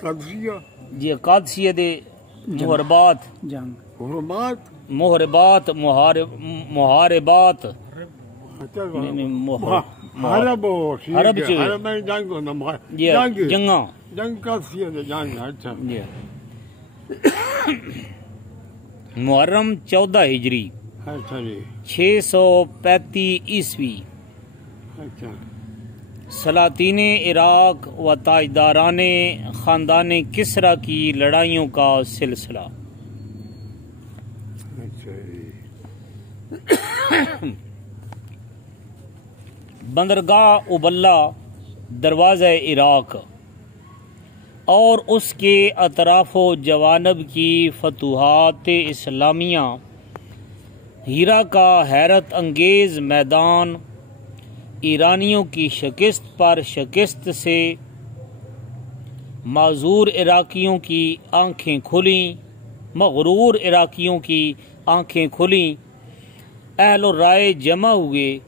قادسیہ جی قادسیہ دے محاربات جنگ محاربات حرب حرب چ حرب میں جنگ ہونا جنگاں جنگ قادسیہ دے جنگ اچھا محرم 14 ہجری اچھا جی 635 عیسوی اچھا سلاطین عراق و تاجداران خاندان کسریٰ کی لڑائیوں کا سلسلہ اچھا جی بندرگاہ ابلا دروازہ عراق اور اس کے اطراف و جوانب کی فتوحات اسلامیہ ہیرا کا حیرت انگیز میدان ایرانیوں کی شکست پر شکست سے معذور عراقیوں کی آنکھیں کھلیں مغرور عراقیوں کی آنکھیں کھلیں اہل الرائے جمع ہوئے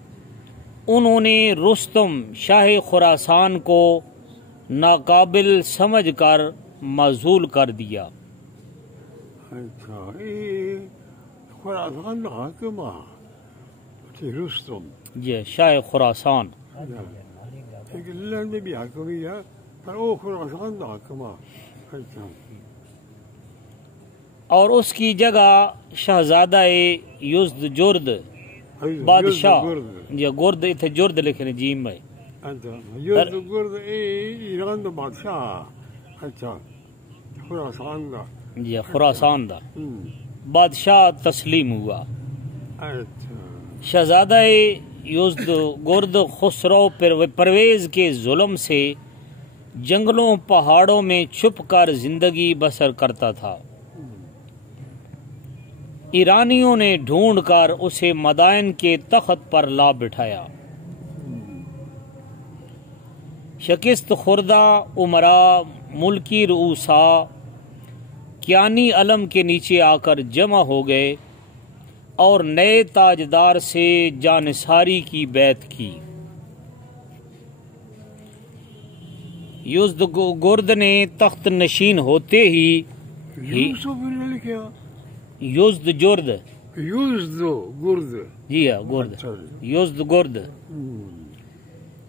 انہوں نے رستم شاہ خراسان کو ناقابل سمجھ کر معزول کر دیا اچھا یہ خراسان کا حاکم تھی رستم یہ شاہ خراسان لیکن لندن میں بھی حاکم ہی ہے پر وہ خراسان کا حاکم اچھا اور اس کی جگہ شہزادہ یزدجرد بادشاہ یہ گرد اتنے جرد لکھنے جیم میں اچھا یزدگرد ایران کا بادشاہ اچھا خراسان کا یہ خراسان دا بادشاہ تسلیم ہوا اچھا شہزادہ یزدگرد خسرو پرویز کے ظلم سے جنگلوں پہاڑوں میں چھپ کر زندگی بسر کرتا تھا ایرانیوں نے ڈھونڈ کر اسے مدائن کے تخت پر لا بٹھایا شکست خوردہ عمرا ملکی رؤسا کیانی علم کے نیچے آ کر جمع ہو گئے اور نئے تاجدار سے جانثاری کی بیعت کی یزدگرد نے تخت نشین ہوتے ہی یزدجرد جی ہاں گرد یزدگرد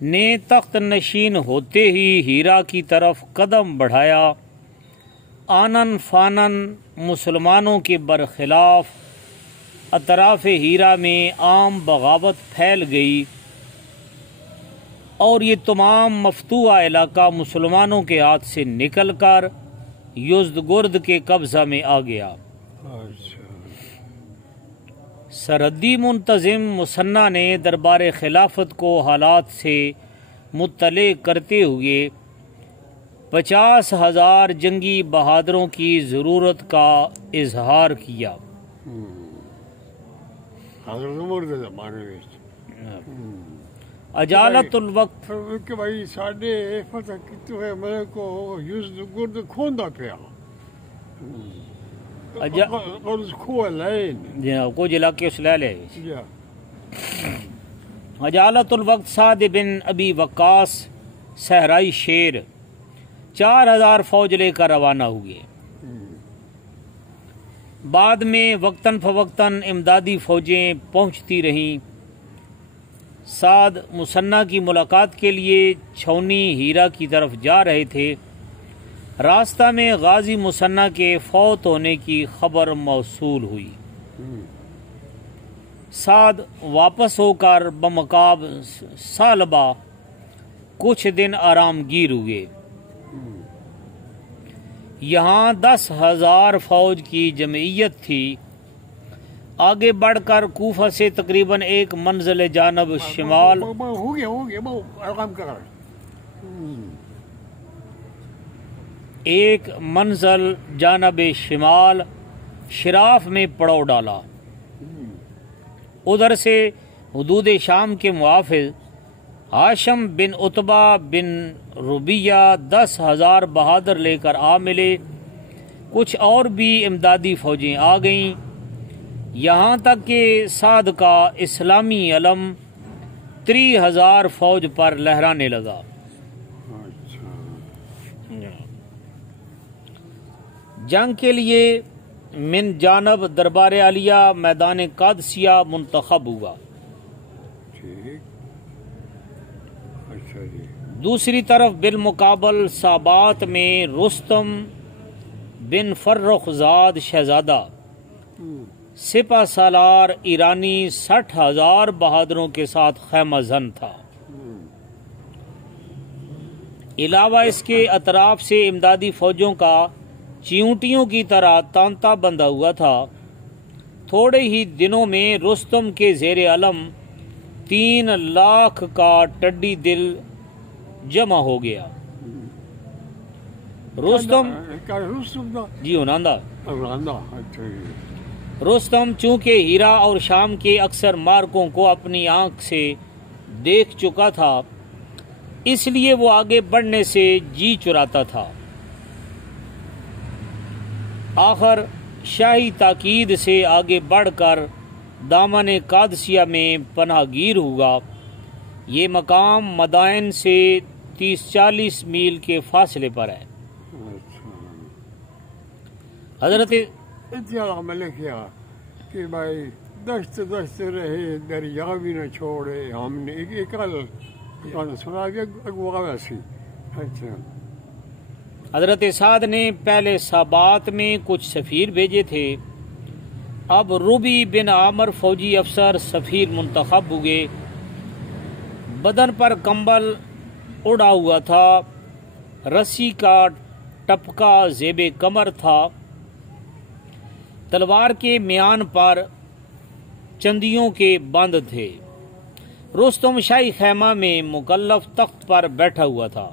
نے تخت نشین ہوتے ہی ہیرا کی طرف قدم بڑھایا آنن فانن مسلمانوں کے برخلاف اطراف ہیرا میں عام بغاوت پھیل گئی اور یہ تمام مفتوح علاقہ مسلمانوں کے ہاتھ سے نکل کر یزدگرد کے قبضہ میں آ گیا سرحدی منتظم مصنع نے دربار خلافت کو حالات سے مطلع کرتے ہوئے 50,000 جنگی بہادروں کی ضرورت کا اظہار کیا اجالت الوقت کہ بھائی ساڈے فتح کیتے ہوئے ملک کو یزدگرد کھوندا پیا کچھ علاقے اس لے لے اجالت الوقت سعد بن ابی وقاص صحرائی شیر 4,000 فوج لے کر روانہ ہوئے بعد میں وقتاً فوقتاً امدادی فوجیں پہنچتی رہیں سعد مصنع کی ملاقات کے لیے چھونی ہیرا کی طرف جا رہے تھے راستہ میں غازی مصنع کے فوت ہونے کی خبر موصول ہوئی سعد واپس ہو کر بمقاب سالبہ کچھ دن آرام گیر ہوئے یہاں 10,000 فوج کی جمعیت تھی آگے بڑھ کر کوفہ سے تقریباً ایک منزل جانب شمال ایک منزل جانب شمال شراف میں پڑاؤ ڈالا ادھر سے حدود شام کے محافظ ہاشم بن عتبہ بن ربیہ 10,000 بہادر لے کر آ ملے کچھ اور بھی امدادی فوجیں آ گئیں یہاں تک کہ سعد کا اسلامی علم 3,000 فوج پر لہرانے لگا جنگ کے لیے من جانب دربار عالیہ میدان قادسیہ منتخب ہوا. ٹھیک. اچھا جی. دوسری طرف بالمقابل صابات میں رستم بن فرخزاد شہزادہ سپہ سالار ایرانی 60,000 بہادروں کے ساتھ خیمہ زن تھا. علاوہ اس کے اطراف سے امدادی فوجوں کا چیونٹیوں کی طرح تانتا بندھا ہوا تھا. تھوڑے ہی دنوں میں رستم کے زیر علم 3 لاکھ کا ٹڈی دل جمع ہو گیا. رستم جی ہناندا. اچھا جی. رستم چونکہ ہیرا اور شام کے اکثر مارکوں کو اپنی آنکھ سے دیکھ چکا تھا اس لیے وہ آگے بڑھنے سے جی چراتا تھا. آخر شاہی تاکید سے آگے بڑھ کر دامن قادسیہ میں پناہ گیر ہوا. یہ مقام مدائن سے 30-40 میل کے فاصلے پر ہے. حضرت میں نے کیا کہ بھائی دست رہے دریا بھی نہ چھوڑے ہم نے سنا اگوا ویسی. اچھا. حضرت سعد نے پہلے صابات میں کچھ سفیر بھیجے تھے. اب ربی بن عامر فوجی افسر سفیر منتخب ہوئے. بدن پر کمبل اڑا ہوا تھا. رسی کا ٹپکا زیب کمر تھا. تلوار کے میان پر چندیوں کے بند تھے. رستم شاہی خیمہ میں مکلف تخت پر بیٹھا ہوا تھا.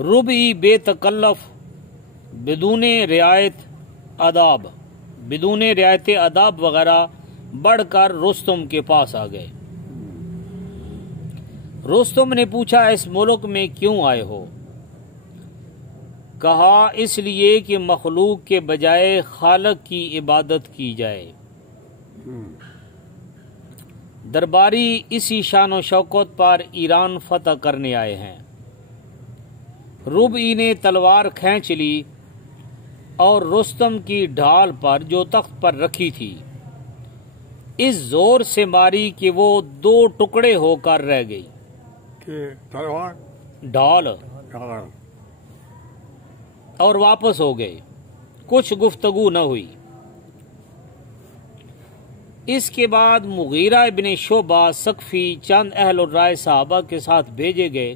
ربعی بے تکلف بدون رعایت آداب وغیرہ بڑھ کر رستم کے پاس آ گئے. رستم نے پوچھا اس ملک میں کیوں آئے ہو؟ کہا اس لیے کہ مخلوق کے بجائے خالق کی عبادت کی جائے. درباری اسی شان و شوکت پر ایران فتح کرنے آئے ہیں. ربعی نے تلوار کھینچ لی اور رستم کی ڈھال پر جو تخت پر رکھی تھی اس زور سے ماری کہ وہ 2 ٹکڑے ہو کر رہ گئی. ڈھال اور واپس ہو گئے. کچھ گفتگو نہ ہوئی. اس کے بعد مغیرہ ابن شعبہ ثقفی چند اہل الرائے صحابہ کے ساتھ بھیجے گئے.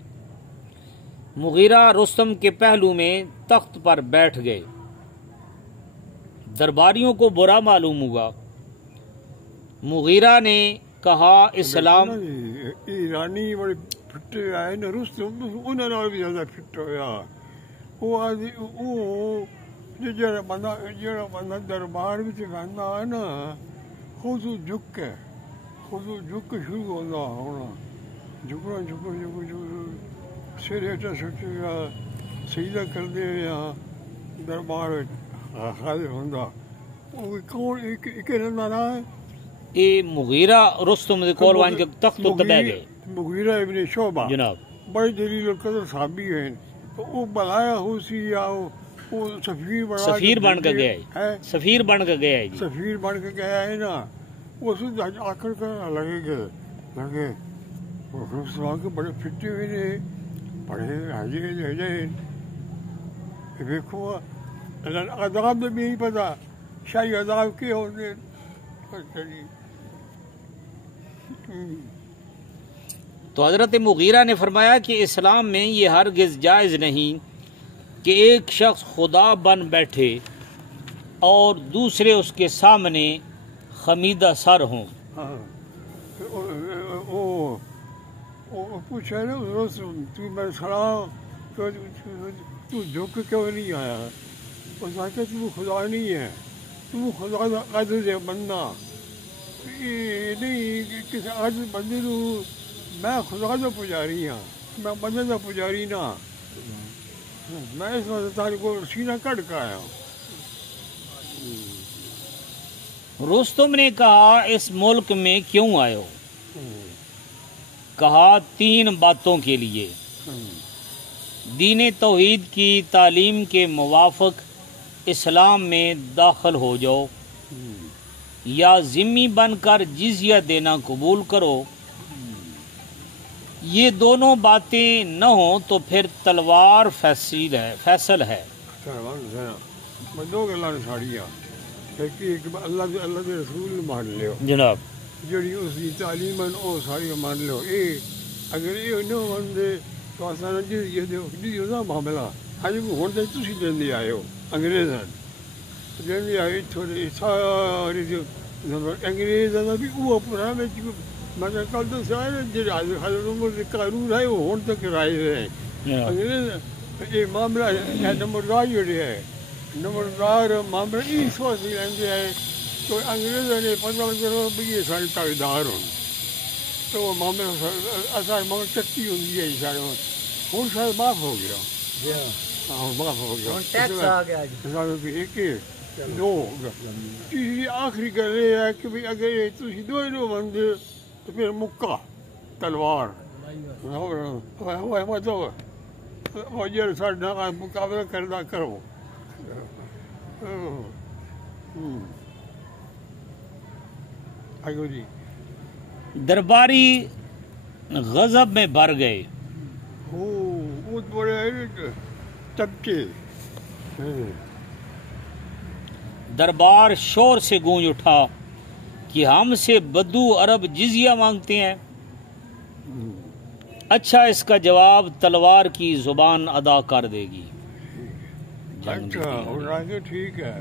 مغیرہ رستم کے پہلو میں تخت پر بیٹھ گئے. درباریوں کو برا معلوم ہوا. مغیرہ نے کہا اسلام ایرانی بڑے پھٹے آئے نا رستم انہوں نے بھی زیادہ فٹ ہویا. جڑا بندہ دربار میں بہتا ہے نا خود جھک شروع ہونا جھکنا سر ہیٹا سٹے گا سجدہ کر دے یا دربار حاضر ہوتا. کون ایک رہنا رہا ہے اے مغیرہ رستم دے کول وان کے تخت تے بیٹھ گئے. مغیرہ ابن شعبہ جناب بڑے دلیل القدر صحابی ہیں. وہ بلایا ہو سی یا وہ سفیر بن کے گیا ہے. سفیر بن کے گیا ہے جی. سفیر بن کے گیا ہے نا. وہ آ کر لگے کے بڑے پھٹے ہوئے نے بڑے حجے دیکھو آداب میں بھی نہیں پتا شاہی آداب کے ہوتے. تو حضرت مغیرہ نے فرمایا کہ اسلام میں یہ ہرگز جائز نہیں کہ ایک شخص خدا بن بیٹھے اور دوسرے اس کے سامنے خمیدہ سر ہوں. پوچھا نا میں سلام تو جھک کیوں نہیں آیا؟ اس نے کہا تو خدا نہیں ہے تو خدا کا عاجز ہے بندہ. نہیں کسی عاجز بندے نو میں خدا کا پجاری ہاں میں بندے کا پجاری نہ. میں اس وقت تاری کو سینہ کٹ کے آیا ہوں. رستم نے کہا اس ملک میں کیوں آئے ہو؟ کہا 3 باتوں کے لیے. دین توحید کی تعلیم کے موافق اسلام میں داخل ہو جاؤ یا ذمی بن کر جزیہ دینا قبول کرو، یہ دونوں باتیں نہ ہوں تو پھر تلوار فیصل ہے۔ دو گلاں ساڑیاں، ایک اللہ دے رسول مان لیو جناب، جڑی اس کی تعلیم او ساری مان لو۔ اے اگر یہ نہ مندے تو اساں جزیہ دیو دا معاملہ اج ہن تے تسی دیندے آئے ہو، انگریزاں دیندے آئے تھوڑے سارے جو انگریزاں دا بھی وہ پرانا میں کل تو سارے جڑے حضرت عمر دے قانون ہے وہ ہن تک رائے رہے انگریز یہ معاملہ نمبردار جڑے ہے نمبردار معاملہ یہ سوچ لیندے ہے تو انگریزوں نے 15 کرو بھی سارے تابعدار ہوں تو وہ معاملہ اثر معاملہ چکی ہوندی ہے سارے ہوں شاید معاف ہو گیا، ہاں معاف ہو گیا ایک دو تیسری آخری گل یہ ہے کہ بھائی اگر تھی دو بندے تو پھر مکہ تلوار جڑ سارے مقابلہ کرنا کرو۔ جی درباری غضب میں بھر گئے، بہت بڑے طبقے دربار شور سے گونج اٹھا کہ ہم سے بدو عرب جزیہ مانگتے ہیں۔ اچھا، اس کا جواب تلوار کی زبان ادا کر دے گی۔ اچھا ٹھیک ہے۔